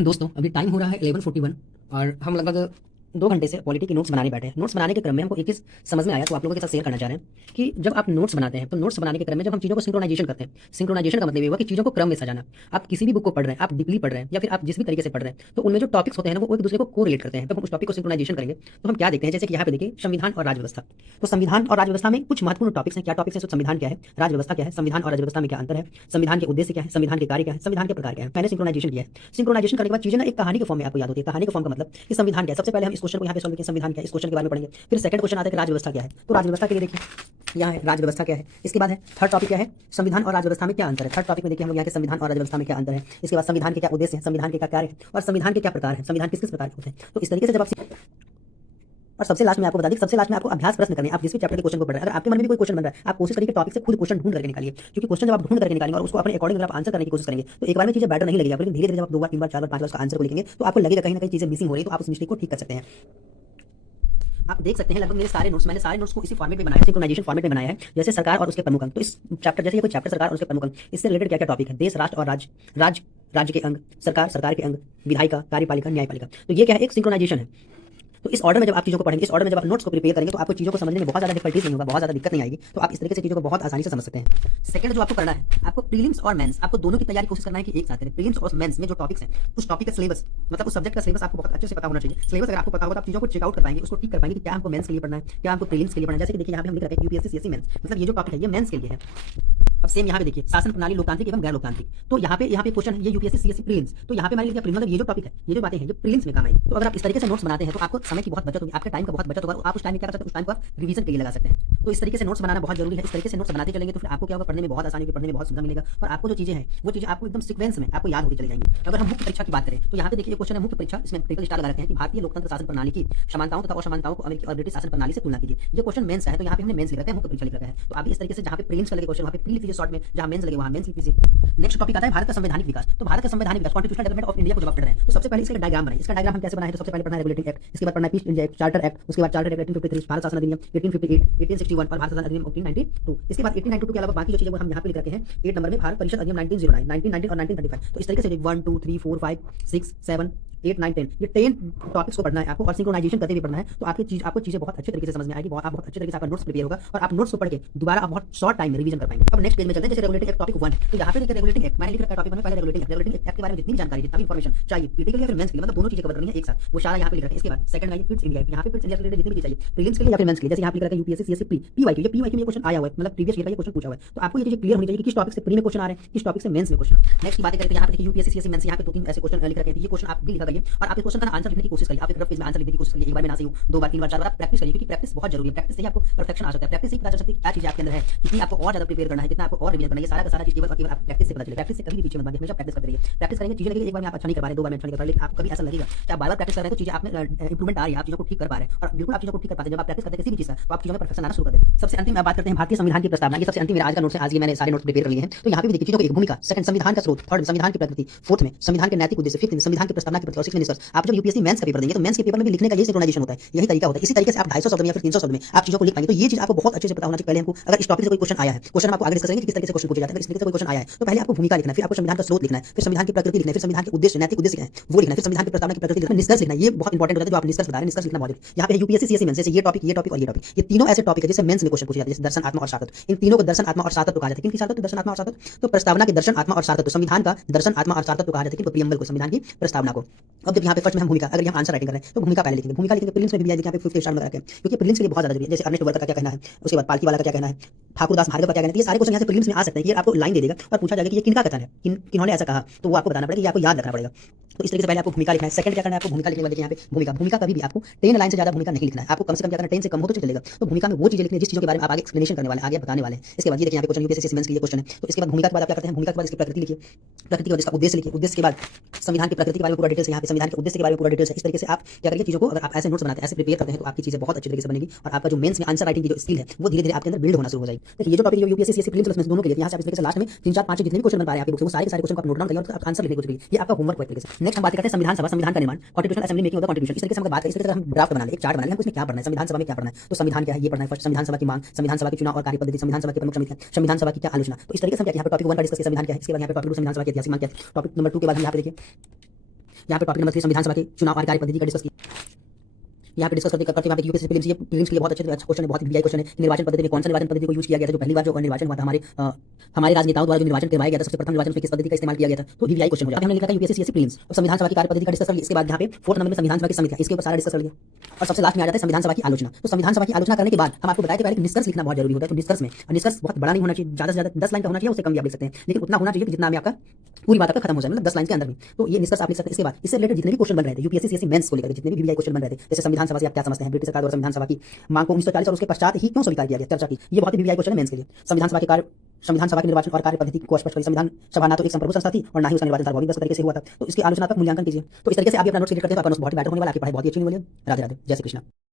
दोस्तों अभी टाइम हो रहा है 11:41 और हम लगभग 2 घंटे से पॉलिटी के नोट्स बनाने बैठे हैं। नोट्स बनाने के क्रम में हमको एक चीज़ समझ में आया तो आप लोगों के साथ शेयर करना चाह रहे हैं कि जब आप नोट्स बनाते हैं तो नोट्स बनाने के क्रम में जब हम चीज़ों को सिंक्रोनाइजेशन करते हैं, सिंक्रोनाइजेशन का मतलब ये हुआ कि चीज़ों को क्रम में सजाना। आप किसी भी बुक को पढ़ रहे हैं, आप डीपली पढ़ रहे हैं या फिर आप जिस भी तरीके से पढ़ रहे हैं तो उनमें जो टॉपिक्स होते हैं ना वो एक दूसरे को कोरिलेट करते हैं। जब हम उस टॉपिक को सिंक्रोनाइजेशन करेंगे तो हम क्या देखते हैं, जैसे कि यहाँ पे देखिए संविधान और राज व्यवस्था। तो संविधान और राज व्यवस्था में कुछ महत्वपूर्ण टॉपिक्स हैं। क्या टॉपिक्स हैं? तो संविधान क्या है, राज व्यवस्था क्या है, संविधान और राज व्यवस्था में क्या अंतर है, संविधान के उद्देश्य क्या है, संविधान के कार्य क्या है, संविधान के प्रकार क्या है। मैंने सिंक्रोनाइजेशन किया है। सिंक्रोनाइजेशन करने के बाद चीजें ना एक कहानी के फॉर्म में आपको याद होती है। कहानी के फॉर्म का मतलब कि संविधान क्या है। सबसे पहले हम इस क्वेश्चन को यहाँ पे सॉल्व करेंगे, संविधान क्या है, इस क्वेश्चन के बारे में पढ़ेंगे। फिर सेकंड क्वेश्चन आता है कि राज व्यवस्था क्या है। तो राज व्यवस्था के लिए देखिए यहाँ है राज व्यवस्था क्या है। इसके बाद है थर्ड टॉपिक क्या है, संविधान और राज व्यवस्था में क्या अंतर है। थर्ड टॉपिक में देखिए हम लोग यहाँ के संविधान और राज व्यवस्था में क्या अंतर है। इसके बाद संविधान के क्या उद्देश्य है, संविधान के क्या कार्य है और संविधान के क्या प्रकार है, संविधान किस किस प्रकार के होते हैं। तो इस तरीके से जब आप और सबसे लास्ट में आपको बता दें, सबसे लास्ट में आपको अभ्यास प्रश्न करने हैं। आप जिस भी चैप्टर के क्वेश्चन को पढ़ रहे हैं, अगर आपके मन में भी कोई क्वेश्चन बन रहा है, आप कोशिश करिए कि टॉपिक से खुद क्वेश्चन ढूंढ करके निकालिए। क्योंकि क्वेश्चन जब आप ढूंढ करके निकालेंगे और उसको अपने अकॉर्डिंग अगर आप आंसर करने की कोशिश करेंगे तो एक बार में चीजें बेटर नहीं लगेगी, लेकिन धीरे धीरे जब आप 2 बार 3 बार 4 बार 5 बार उसका आंसर को लिखेंगे तो आपको लगेगा कहीं ना कहीं चीजें मिसिंग हो रही है, तो आप उस मिस्टेक को ठीक कर सकते हैं। आप देख सकते हैं लगभग मेरे सारे नोट्स, मैंने सारे नोट्स को इसी फॉर्मेट में बनाया है, सिंक्रोनाइजेशन फॉर्मेट में बनाया है। जैसे सरकार और उसके प्रमुख अंग, तो इस चैप्टर जैसे ये कोई चैप्टर सरकार और उसके प्रमुख अंग, इससे रिलेटेड क्या क्या टॉपिक है, देश राष्ट्र और राज्य के अंग, सरकार सरकार के अंग, विधायिका कार्यपालिका न्यायपालिका। तो ये क्या है, एक सिंक्रोनाइजेशन है। तो इस ऑर्डर में जब आप चीज़ों को पढ़ेंगे, इस ऑर्डर में जब आप नोट्स को प्रिपेयर करेंगे तो आपको चीज़ों को समझने में बहुत ज़्यादा डिफिकल्टीज नहीं होगा, बहुत ज़्यादा दिक्कत नहीं आएगी। तो आप इस तरीके से चीज़ों को बहुत आसानी से समझ सकते हैं। सेकंड जो आपको करना है, आपको प्रीलिम्स और मेंस, आपको दोनों की तैयारी कोशिश करना है कि एक साथ करें। प्रीलिम्स और मेंस में जो टॉपिक्स हैं, उस टॉपिक का सिलेबस मतलब उस सब्जेक्ट का सिलेबस आपको बहुत अच्छे से पता होना चाहिए। सिलेबस अगर आपको पता होगा तो आप चीज़ों को चेकआउट कर पाएंगे, उसको ठीक कर पाएंगे कि क्या हमको मेंस के लिए पढ़ना है, क्या हमको प्रीलिम्स के लिए पढ़ना है। जैसे कि देखिए यहाँ पे हम लिख रहे हैं यूपीएससी सीएससी मेंस, मतलब ये जो टॉपिक है ये मेंस के लिए है। अब सेम यहाँ पे देखिए शासन प्रणाली लोकतांत्रिक एवं गैर लोकतांत्रिक, तो यहाँ पे क्वेश्चन है ये यूपीएससी सीएससी प्रीलिम्स, तो यहाँ पे मैंने लिखा प्रीलिम्स मतलब ये जो टॉपिक है, ये जो बातें हैं ये प्रीलिम्स में काम आएगी। तो अगर आप इस तरीके से नोट्स बनाते हैं तो आपको समय की बहुत बचत होगी, आपके टाइम का बहुत बचत होगा। आप उस टाइम में क्या कर सकते हैं, उस टाइम को रिवीजन के लिए लगा सकते हैं। तो इस तरीके से नोट्स बनाना बहुत जरूरी है। इस तरीके से नोट्स बनाते चलेंगे तो फिर आपको क्या होगा, पढ़ने में बहुत आसानी होगी, पढ़ने में बहुत सुविधा मिलेगा और आपको जो चीजें हैं वो चीजें आपको एकदम सीक्वेंस में आपको याद होती चली जाएंगी। अगर हम मुख्य परीक्षा की बात करें तो यहाँ पे देखिए क्वेश्चन है मुख्य परीक्षा, इसमें ट्रिपल स्टार लगा रखते हैं कि भारतीय लोकतंत्र शासन प्रणाली की समानताओं तथा असमानताओं को अमेरिकी और ब्रिटिश शासन प्रणाली से तुलना कीजिए। ये क्वेश्चन मेंस है तो यहाँ पे हमने मेंस लिख रखा है, मुख्य परीक्षा लिख रखा है। तो आप इस तरीके से जहाँ पे प्रीलिम्स का लगे क्वेश्चन वहाँ पे प्री लिख लीजिए शॉर्ट में, जहाँ मेंस लगे वहाँ मेंस लिख लीजिए। नेक्स्ट टॉपिक आता है भारत का संवैधानिक विकास। तो भारत का संवैधानिक विकास, कॉन्स्टिट्यूशनल डेवलपमेंट ऑफ इंडिया को जब आप पढ़ रहे हैं तो सबसे पहले इसका डायग्राम बनाइए। इसका डायग्राम हम कैसे बनाए, तो सबसे पहले पढ़ना है रेगुलेटिंग एक्ट, इसके बाद पढ़ना है Pitt's India Act, charter Act, उसके बाद चार्टर एक्ट 1853, भारत शासन अधिनियम 1858, 1861 और भारत शासन अधिनियम 1892। इसके बाद 1892 के अलावा बाकी जो चीजें वो हम यहाँ पे लिख रखे हैं 8 नंबर में, भारत परिषद अधिनियम 1909, 1919 और 1935। तो इस तरीके से 1 2 3 4 5 6 7 8 9 10 ये 10 टॉपिक्स को पढ़ना है आपको और सिंक्रोनाइजेशन करते हुए पढ़ना है। तो आपको चीजें बहुत अच्छे तरीके से समझ में आएगी, आप बहुत अच्छे तरीके से आपका नोट्स प्रिपेयर होगा और आप नोट्स को पढ़ के दोबारा आप बहुत शॉर्ट टाइम में रिवीजन कर पाएंगे। अब नेक्स्ट पेज में चलते हैं, जैसे रेगुलेटिंग एक्ट टॉपिक 1। तो यहाँ पे देखिए रेगुलेटिंग एक्ट मैंने लिख रखा है टॉपिक में, पहले रेगुलेटिंग एक्ट के बारे में जितनी भी जानकारी, जितनी भी इन्फॉर्मेशन चाहिए पीटी के लिए या फिर मेंस के लिए, मतलब दोनों चीजें कवर करनी है एक साथ, वो सारा यहाँ पे लिख रखा है। इसके बाद सेकंड में पिट्स इंडिया, यहाँ पे पिट्स इंडिया के रिलेटेड जितनी भी चाहिए प्रीलिम्स के लिए या फिर मेंस के लिए, जैसे यहाँ पे लिख रखा है यूपीएससी सीएससी प्री पीवाईक्यू, ये पीवाईक्यू में क्वेश्चन आया हुआ है, मतलब प्रीवियस ईयर का ये क्वेश्चन पूछा हुआ है। तो आपको ये चीजें क्लियर होनी चाहिए कि किस टॉपिक से प्री में क्वेश्चन आ रहे हैं, किस टॉपिक से मेंस में क्वेश्चन। नेक्स्ट की बात करें तो यहाँ पे देखिए यूपीएससी सीएससी मेंस, यहाँ पे 2-3 ऐसे क्वेश्चन लिख रखे हैं। ये क्वेश्चन आप भी लिखा करिए और आप इस क्वेश्चन का आंसर लिखने की कोशिश करिए। आप एक रफ पेज में आंसर लिखने की कोशिश करिए, एक बार में ना सही हो, 2 बार 3 बार 4 बार आप प्रैक्टिस करिए, क्योंकि प्रैक्टिस बहुत जरूरी है। प्रैक्टिस से ही आपको परफेक्शन आ सकता है। प्रैक्टिस से पता चल सकती है क्या चीजें आपके अंदर है, कितनी आपको और ज्यादा प्रिपेयर करना है, कितना आपको और रिवीजन करना है, ये सारा का सारा चीज केवल और केवल आप प्रैक्टिस से पता चलेगा। प्रैक्टिस से कभी भी पीछे मत भागिए, हमेशा प्रैक्टिस करते रहिए। प्रैक्टिस करेंगे चीजें लगेगी एक बार में आप अच्छा नहीं कर पा रहे, 2 बार में अच्छा नहीं कर पा रहे, लेकिन आपको कभी ऐसा लगेगा कि आप बार बार प्रैक्टिस कर रहे हैं तो चीजें आप में इंप्रूवमेंट आ रही है, आप चीजों को ठीक कर पा रहे हैं और बिल्कुल आप चीजों को ठीक कर पाते हैं। जब आप प्रैक्टिस करते हैं किसी भी चीज का तो आप चीजों में परफेक्शन आना शुरू कर देते हैं। सबसे अंतिम में बात करते हैं भारतीय संविधान की प्रस्तावना। ये सबसे अंतिम मेरा आज का नोट्स है, आज ये मैंने सारे नोट्स प्रिपेयर कर लिए हैं। तो यहाँ पे भी देखिए चीजों को एक भूमिका, सेकंड संविधान का स्रोत, थर्ड संविधान की प्रकृति, फोर्थ में संविधान के नैतिक उद्देश्य, फिफ्थ में संविधान की प्रस्तावना की प्रक्रिया, सिक्स्थ में निष्कर्ष। आप जब यूपीएससी मेंस का पेपर देंगे तो मेंस के पेपर में भी लिखने का यही सिंक्रोनाइजेशन होता है, यही तरीका होता है। इसी तरीके से आप 250 शब्द में या फिर 300 शब्द में आप चीजों को लिख पाएंगे। तो ये चीज आपको बहुत अच्छे से पता होना चाहिए। पहले हमको अगर इस टॉपिक से कोई क्वेश्चन आया है, क्वेश्चन हम आपको आगे डिस्कस करेंगे कि किस तरीके से क्वेश्चन पूछे जाते हैं। इस तरीके से कोई क्वेश्चन आया है तो पहले आपको भूमिका लिखना है, फिर आपको संविधान का स्रोत लिखना है, फिर संविधान की प्रकृति लिखना है, फिर संविधान के उद्देश्य नैतिक उद्देश्य क्या है वो लिखना है, फिर संविधान की प्रस्तावना की प्रकृति लिखना है, निष्कर्ष लिखना है। ये बहुत इंपॉर्टेंट होता है जो आप निष्कर्ष बता रहे हैं, निष्कर्ष लिखना बहुत जरूरी है। यहाँ पे यूपीएससी सीएससी मेंस जैसे ये टॉपिक और ये टॉपिक, ये तीनों ऐसे टॉपिक है जिससे मेंस में क्वेश्चन पूछे जाते हैं, जैसे दर्शन आत्मा और सातत्व। इन तीनों को दर्शन आत्मा और सातत्व कहा जाता है। किनकी सातत्व? दर्शन आत्मा और सातत्व। तो प्रस्तावना के दर्शन आत्मा और सातत्व, संविधान का दर्शन आत्मा और सातत्व कहा जाता है, प्रियम्बल को, संविधान की प्रस्तावना को। अब जब यहाँ पे फर्स्ट में हम भूमिका, अगर हम आंसर राइटिंग कर रहे हैं तो भूमिका पहले लिखेंगे। भूमिका लिखेंगे प्रीलिम्स में भी यहाँ पे 5 स्टार में रखें, क्योंकि प्रीलिम्स के लिए बहुत ज्यादा जरूरी है। जैसे अर्नेस्ट वर्क का क्या कहना है, उसके बाद पालकी वाला का क्या कहना है, ठाकुरदास महादेव का क्या कहना है, ये सारे क्वेश्चन यहाँ से प्रीलिम्स में आ सकते हैं। ये आपको लाइन दे देगा और पूछा जाएगा कि ये किनका कथन है, किन्होंने ऐसा कहा, तो वो आपको बताना पड़ेगा, ये आपको याद रखना पड़ेगा। तो इस तरीके से पहले आपको भूमिका लिखना है। सेकंड क्या करना है, आपको भूमिका लिखने के बाद देखिए यहाँ पे भूमिका कभी भी आपको 10 लाइन से ज्यादा भूमिका नहीं लिखना है। आपको कम से कम क्या करना है, 10 से कम हो तो चलेगा। तो भूमिका में वो चीजें लिखनी है जिस चीजों के बारे में आप आगे एक्सप्लेनेशन करने वाले हैं, आगे बताने वाले हैं। इसके बाद ये देखिए यहाँ पे क्वेश्चन यूपीएससी मेंस के लिए क्वेश्चन है। तो इसके बाद भूमिका के बाद आप क्या करते हैं, भूमिका के बाद इसकी प्रकृति लिखिए, प्रकृति के बाद इसका उद्देश्य लिखिए, उद्देश्य के बाद संविधान की प्रकृति के बारे में पूरा डिटेल्स, यहाँ पे संविधान के उद्देश्य के बारे में पूरा डिटेल्स है। इस तरीके से आप क्या करिए चीजों को, अगर आप ऐसे नोट्स बनाते हैं, ऐसे प्रिपेयर करते हैं तो आपकी चीजें बहुत अच्छी तरीके से बनेगी और आपका जो मेंस में आंसर राइटिंग की जो स्किल है वो धीरे धीरे आपके अंदर बिल्ड होना शुरू हो जाएगी। देखिए ये जो topic UPSC CSC prelims plus दोनों के लिए, यहाँ से आप इस तरीके से लास्ट में 3 4 5 जितने भी क्वेश्चन बन पा रहे हैं आपके बुक से, वो सारे के सारे क्वेश्चन को आप नोट डाउन करिए और आप आंसर लिखने की कोशिश करिए। ये आपका होमवर्क है एक तरीके से। नेक्स्ट हम बात करते हैं संविधान सभा, संविधान का निर्माण, constitutional assembly making of the constitution. इस तरीके से हम बात करें, इस तरीके से हम ड्राफ्ट बना लें, एक चार्ट बना लें, हम इसमें क्या पढ़ना है, संविधान सभा में क्या पढ़ना है। तो संविधान क्या है ये पढ़ना है फर्स्ट, संविधान सभा की मांग, संविधान सभा के चुनाव और कार्य पद्धति, संविधान सभा की प्रमुख समितियां, संविधान सभा की क्या आलोचना। तो इस तरीके से हम यहाँ पे टॉपिक 1 का डिस्कस किया संविधान क्या है। इसके बाद यहाँ पे टॉपिक 2 संविधान सभा के ऐतिहासिक मांग क्या है, टॉपिक नंबर 2 के बाद यहाँ पे देखिए यहाँ पे टॉपिक नंबर 3 संविधान सभा के चुनाव और कार्य पद्धति का डिस्कस किया। यहाँ पे डिस्कस करते यहाँ पे यूपीएससी प्रीलिम्स के लिए बहुत अच्छा क्वेश्चन है, बहुत वीआई क्वेश्चन है। निर्वाचन पद्धति में कौन सा निर्वाचन पद्धति को यूज किया गया था, जो पहली बार जो निर्वाचन हुआ था हमारे राजनेताओं द्वारा जो निर्वाचन करवाया गया था, सबसे प्रथम निर्वाचन में किस पद्धति का इस्तेमाल किया गया था, तो वीआई क्वेश्चन हो जाता है। हमने लिखा था यूपीएससी प्रीलिम्स और संविधान सभा की कार्य पद्धति का डिस्कस कर लिया। इसके बाद यहाँ पे 4th नंबर में संविधान सभा की समिति, इसके ऊपर सारा डिस्कस कर लिया। और सबसे लास्ट में आ जाता है संविधान सभा की आलोचना। तो संविधान सभा की आलोचना करने के बाद हम आपको बताया कि पहले निष्कर्ष लिखना बहुत जरूरी होता है। तो निष्कर्ष बहुत बड़ा नहीं होना चाहिए, ज्यादा से ज्यादा 10 लाइन का होना चाहिए, उससे कम भी आप लिख सकते हैं, लेकिन उतना होना चाहिए कि जितना में आपका पूरी बात आपका खत्म हो जाए, मतलब 10 लाइन के अंदर में। तो ये निष्कर्ष आप लिख सकते हैं। इसके बाद इससे रिलेटेड जितने भी क्वेश्चन बन रहे थे यूपीएससी मेंस को लेकर, जितने भी वीआई क्वेश्चन बन रहे थे, जैसे संविधान सभा से आप क्या समझते हैं, ब्रिटिश सरकार द्वारा संविधान सभा की मांग को 1940 और उसके पश्चात ही क्यों स्वीकार किया गया, चर्चा की। ये बहुत ही वीआई क्वेश्चन है मेंस के लिए। संविधान सभा के कार्य, संविधान सभा के निर्वाचन और कार्य पद्धति को स्पष्ट करें। संविधान सभा ना तो एक संप्रभु संस्था थी और ना ही उसका निर्वाचन सार्वभौमिक तरीके से हुआ था। तो इसके आलोचनात्मक मूल्यांकन कीजिए। तो इस तरीके से आप अपना नोट्स क्रिएट करते हैं तो आपका नोट्स बहुत बेटर होने वाला, आपकी पढ़ाई बहुत ही अच्छी होने वाली है। राधे राधे, जय श्री कृष्ण।